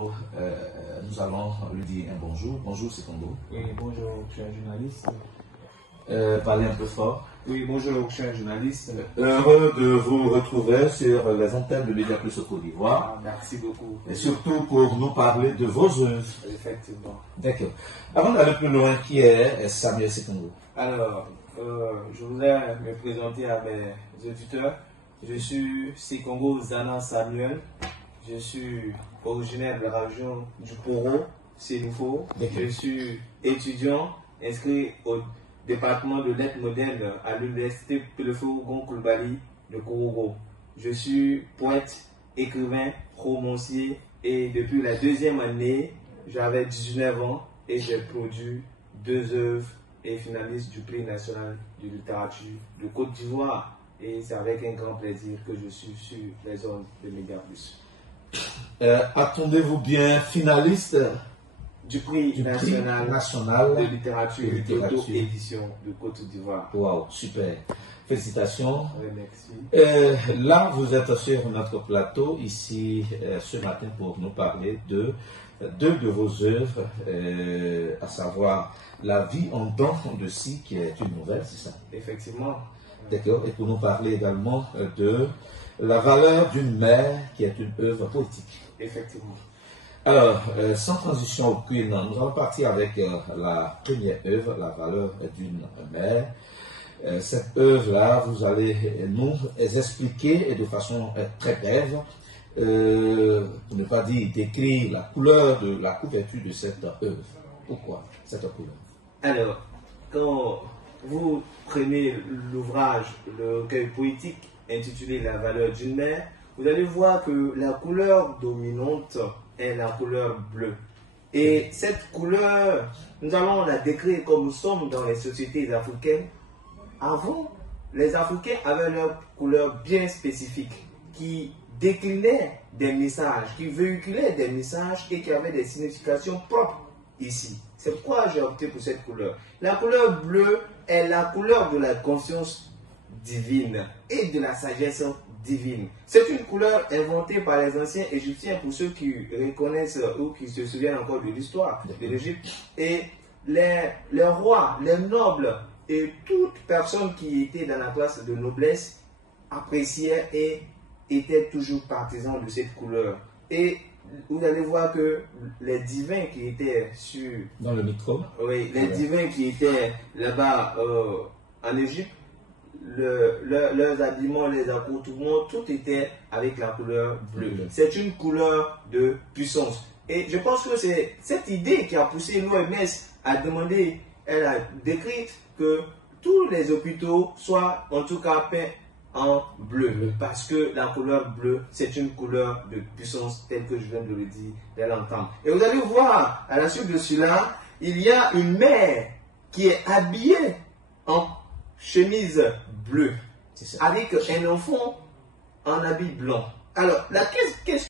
Congo, nous allons lui dire un bonjour. Bonjour, c'est Congo. Oui, bonjour, cher journaliste. Parlez un peu fort. Oui, bonjour, cher journaliste. Heureux de vous retrouver sur les antennes de Média Plus au Côte d'Ivoire. Merci beaucoup. Et surtout pour nous parler de vos œuvres. Effectivement. D'accord. Avant d'aller plus loin, qui est Samuel Sekongo? Alors, je voudrais me présenter à mes auditeurs. Je suis Sekongo Zana Samuel. Je suis originaire de la région du Poro, Sénoufo. Je suis étudiant inscrit au département de lettres modernes à l'université Pelefo Gon-Coulibaly de Korogo. Je suis poète, écrivain, romancier et depuis la deuxième année, j'avais 19 ans et j'ai produit 2 œuvres et finaliste du prix national de littérature de Côte d'Ivoire. Et c'est avec un grand plaisir que je suis sur les ondes de Média Plus. Attendez-vous bien finaliste du prix national de littérature et d'auto-édition de Côte d'Ivoire. Wow, super. Félicitations. Merci. Là, vous êtes sur notre plateau ici ce matin pour nous parler de deux de vos œuvres, à savoir La vie en dents de scie, qui est une nouvelle, c'est ça? Effectivement. D'accord. Et pour nous parler également de La valeur d'une mère, qui est une œuvre poétique. Effectivement. Alors, sans transition aucune, nous allons partir avec la première œuvre, La valeur d'une mère. Cette œuvre-là, vous allez nous expliquer et de façon très brève, pour ne pas dire décrire la couleur de la couverture de cette œuvre. Pourquoi cette couleur? Alors, quand vous prenez l'ouvrage, le recueil poétique intitulé La valeur d'une mère, vous allez voir que la couleur dominante est la couleur bleue. Et cette couleur, nous allons la décrire comme nous sommes dans les sociétés africaines. Avant, les Africains avaient leur couleur bien spécifique qui déclinait des messages, qui véhiculait des messages et qui avait des significations propres ici. C'est pourquoi j'ai opté pour cette couleur. La couleur bleue est la couleur de la conscience divine et de la sagesse divine. C'est une couleur inventée par les anciens Égyptiens, pour ceux qui reconnaissent ou qui se souviennent encore de l'histoire de l'Égypte. Et les rois, les nobles et toute personne qui était dans la classe de noblesse appréciait et était toujours partisan de cette couleur. Et vous allez voir que les divins qui étaient sur... Dans le micro. Oui, les divins qui étaient là-bas en Égypte, leurs habillements, les accoutrements, tout était avec la couleur bleue. C'est une couleur de puissance. Et je pense que c'est cette idée qui a poussé l'OMS à demander, elle a décrit que tous les hôpitaux soient en tout cas peints en bleu, parce que la couleur bleue, c'est une couleur de puissance, telle que je viens de le dire, de l'entendre. Et vous allez voir, à la suite de cela, il y a une mère qui est habillée en chemise bleue, avec un enfant en habit blanc. Alors, la question